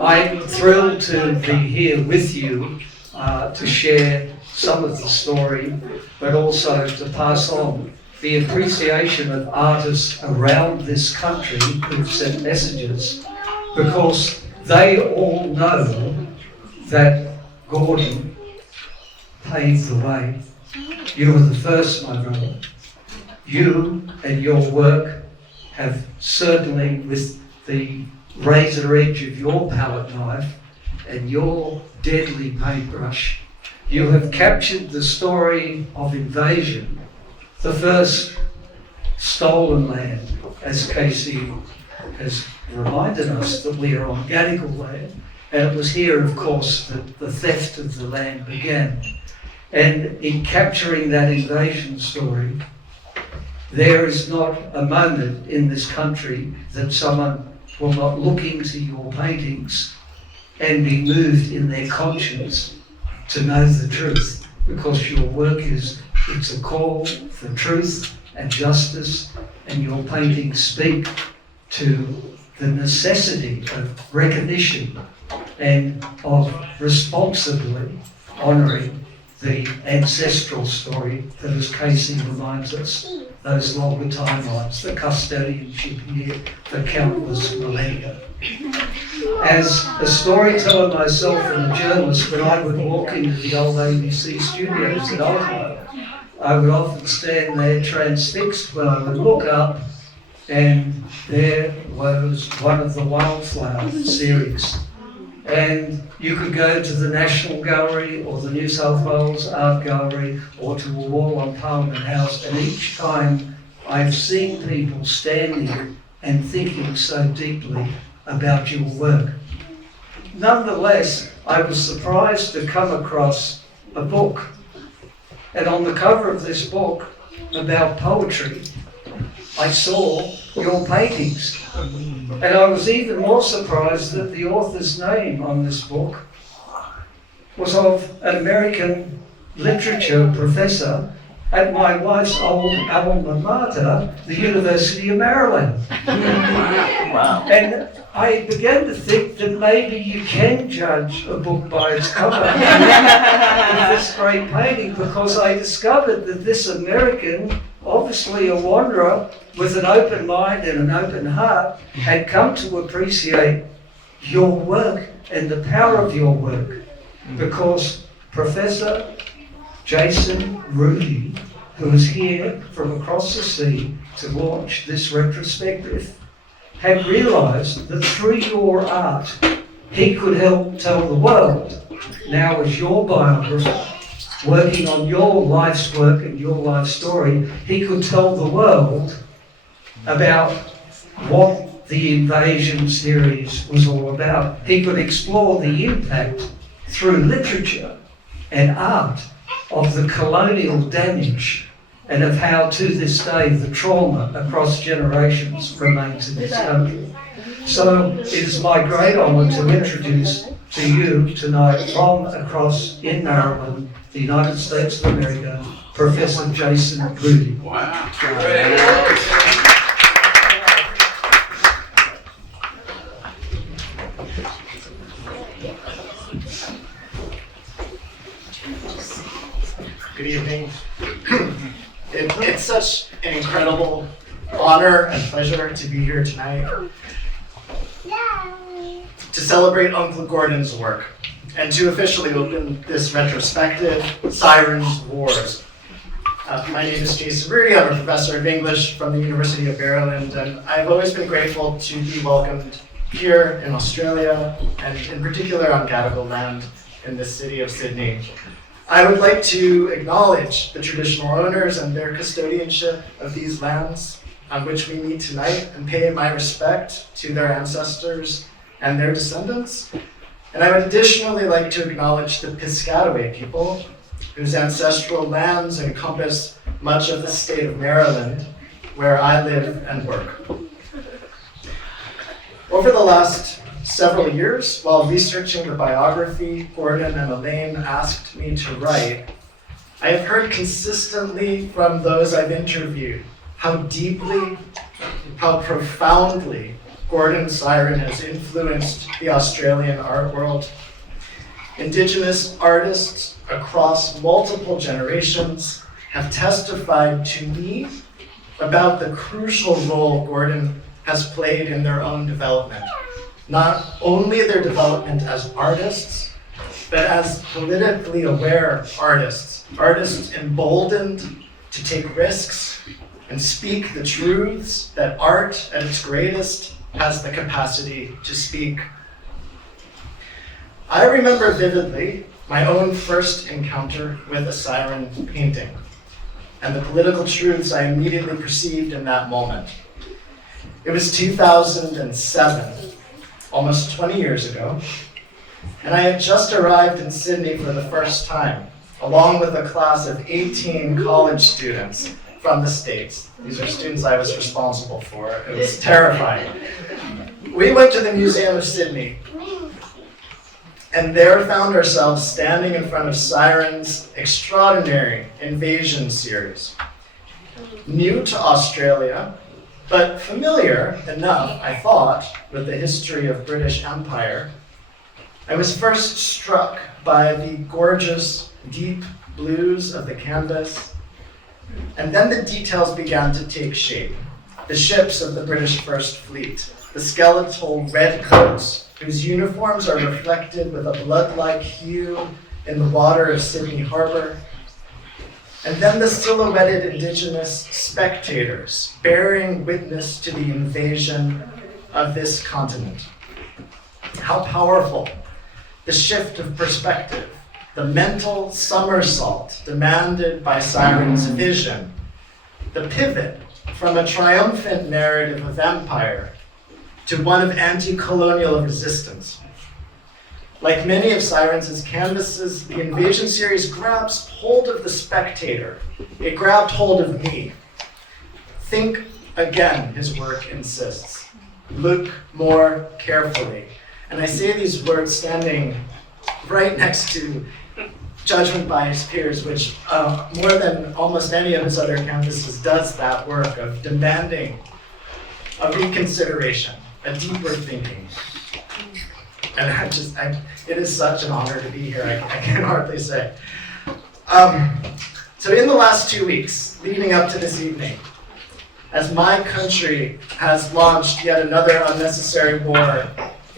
I'm thrilled to be here with you to share some of the story, but also to pass on the appreciation of artists around this country who've sent messages, because they all know that Gordon paved the way. You were the first, my brother. You and your work have certainly, with the razor edge of your palette knife and your deadly paintbrush, you have captured the story of invasion, the first stolen land, as Casey has reminded us that we are on Gadigal land, and it was here, of course, that the theft of the land began. And in capturing that invasion story, there is not a moment in this country that someone will not look into your paintings and be moved in their conscience to know the truth, because your work it's a call for truth and justice, and your paintings speak to the necessity of recognition and of responsibly honouring the ancestral story that, as Casey reminds us, those longer timelines, the custodianship here for countless millennia. As a storyteller myself and a journalist, when I would walk into the old ABC studios at Oslo, I would often stand there transfixed when I would look up, and there was one of the Wildflower series. And you could go to the National Gallery or the New South Wales Art Gallery or to a wall on Parliament House, and each time I've seen people standing and thinking so deeply about your work. Nonetheless, I was surprised to come across a book, and on the cover of this book about poetry, I saw your paintings. And I was even more surprised that the author's name on this book was of an American literature professor at my wife's old alma mater, the University of Maryland. Wow. And I began to think that maybe you can judge a book by its cover with this great painting, because I discovered that this American, obviously a wanderer with an open mind and an open heart, had come to appreciate your work and the power of your work, because Professor Jason Rudy, who is here from across the sea to launch this retrospective, had realised that through your art he could help tell the world, now as your biographer, working on your life's work and your life story, he could tell the world about what the invasion series was all about. He could explore the impact through literature and art of the colonial damage, and of how to this day the trauma across generations remains in this country. So it is my great honour to introduce to you tonight from across in Maryland, the United States of America, Professor Jason Rudy. Wow. Good evening. It's such an incredible honor and pleasure to be here tonight to celebrate Uncle Gordon's work and to officially open this retrospective, Syron's Wars. My name is Jason Rudy. I'm a professor of English from the University of Maryland, and I've always been grateful to be welcomed here in Australia, and in particular on Gadigal land in the city of Sydney. I would like to acknowledge the traditional owners and their custodianship of these lands on which we meet tonight, and pay my respect to their ancestors and their descendants. And I would additionally like to acknowledge the Piscataway people, whose ancestral lands encompass much of the state of Maryland, where I live and work. Over the last several years, while researching the biography Gordon and Elaine asked me to write, I have heard consistently from those I've interviewed how deeply, how profoundly Gordon Syron has influenced the Australian art world. Indigenous artists across multiple generations have testified to me about the crucial role Gordon has played in their own development. Not only their development as artists, but as politically aware artists. Artists emboldened to take risks and speak the truths that art at its greatest has the capacity to speak. I remember vividly my own first encounter with a Syron painting and the political truths I immediately perceived in that moment. It was 2007, almost 20 years ago, and I had just arrived in Sydney for the first time, along with a class of 18 college students from the States. These are students I was responsible for. It was terrifying. We went to the Museum of Sydney, and there found ourselves standing in front of Syron's extraordinary invasion series. New to Australia, but familiar enough, I thought, with the history of British Empire, I was first struck by the gorgeous, deep blues of the canvas, and then the details began to take shape. The ships of the British First Fleet, the skeletal redcoats, whose uniforms are reflected with a blood-like hue in the water of Sydney Harbour, and then the silhouetted Indigenous spectators bearing witness to the invasion of this continent. How powerful the shift of perspective, the mental somersault demanded by Syron's vision, the pivot from a triumphant narrative of empire to one of anti-colonial resistance. Like many of Syron's canvases, the invasion series grabs hold of the spectator. It grabbed hold of me. Think again, his work insists. Look more carefully. And I say these words standing right next to Judgment by His Peers, which more than almost any of his other canvases does that work of demanding a reconsideration, a deeper thinking. And it is such an honor to be here, I can hardly say. So in the last 2 weeks, leading up to this evening, as my country has launched yet another unnecessary war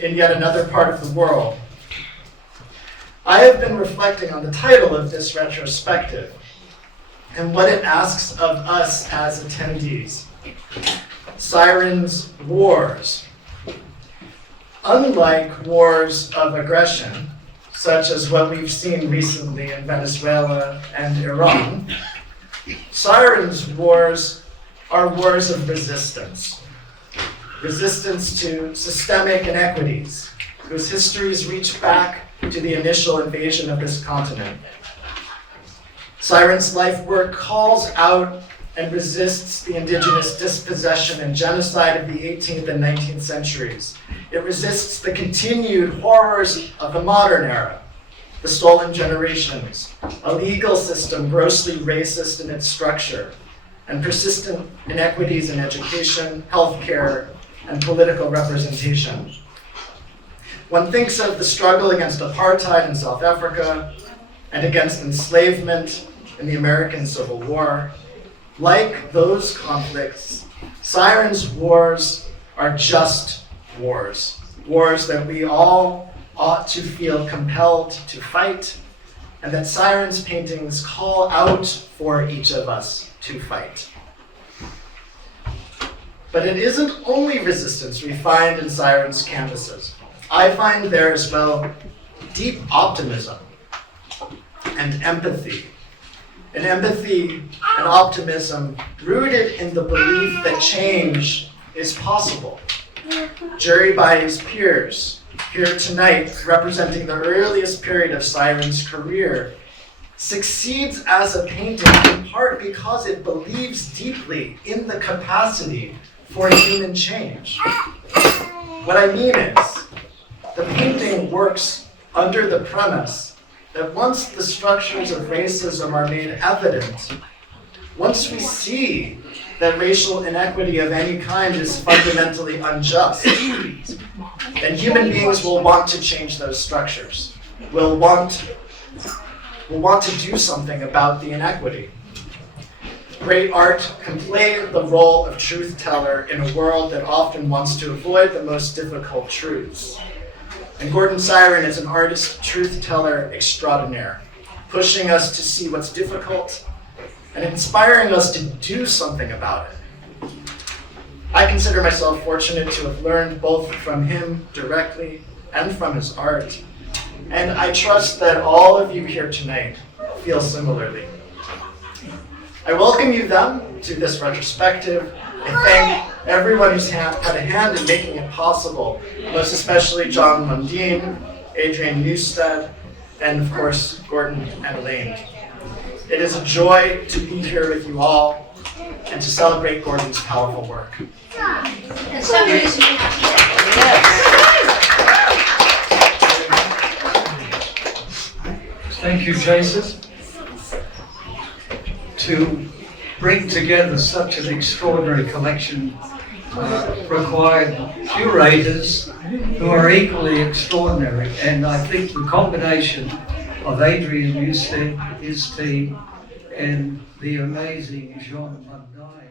in yet another part of the world, I have been reflecting on the title of this retrospective and what it asks of us as attendees. Syron's Wars. Unlike wars of aggression, such as what we've seen recently in Venezuela and Iran, Syron's wars are wars of resistance. Resistance to systemic inequities, whose histories reach back to the initial invasion of this continent. Syron's life work calls out and resists the indigenous dispossession and genocide of the 18th and 19th centuries. It resists the continued horrors of the modern era, the stolen generations, a legal system grossly racist in its structure, and persistent inequities in education, healthcare, and political representation. One thinks of the struggle against apartheid in South Africa and against enslavement in the American Civil War. Like those conflicts, Syron's wars are just wars. Wars that we all ought to feel compelled to fight, and that Syron's paintings call out for each of us to fight. But it isn't only resistance we find in Syron's canvases. I find there as well deep optimism and empathy. An empathy and optimism rooted in the belief that change is possible. Jury by His Peers, here tonight representing the earliest period of Syron's career, succeeds as a painting in part because it believes deeply in the capacity for human change. What I mean is, the painting works under the premise that once the structures of racism are made evident, once we see that racial inequity of any kind is fundamentally unjust, then human beings will want to change those structures. Will want to do something about the inequity. Great art can play the role of truth teller in a world that often wants to avoid the most difficult truths. And Gordon Syron is an artist truth teller extraordinaire, pushing us to see what's difficult and inspiring us to do something about it. I consider myself fortunate to have learned both from him directly and from his art, and I trust that all of you here tonight feel similarly. I welcome you then to this retrospective. I thank everyone who's had a hand in making it possible, most especially John Mundine, Adrian Newstead, and of course, Gordon and Elaine. It is a joy to be here with you all and to celebrate Gordon's powerful work. And so is Thank you, Jason. To bring together such an extraordinary collection required curators who are equally extraordinary. And I think the combination of Adrian Newstead, his team, and the amazing Jean Mundine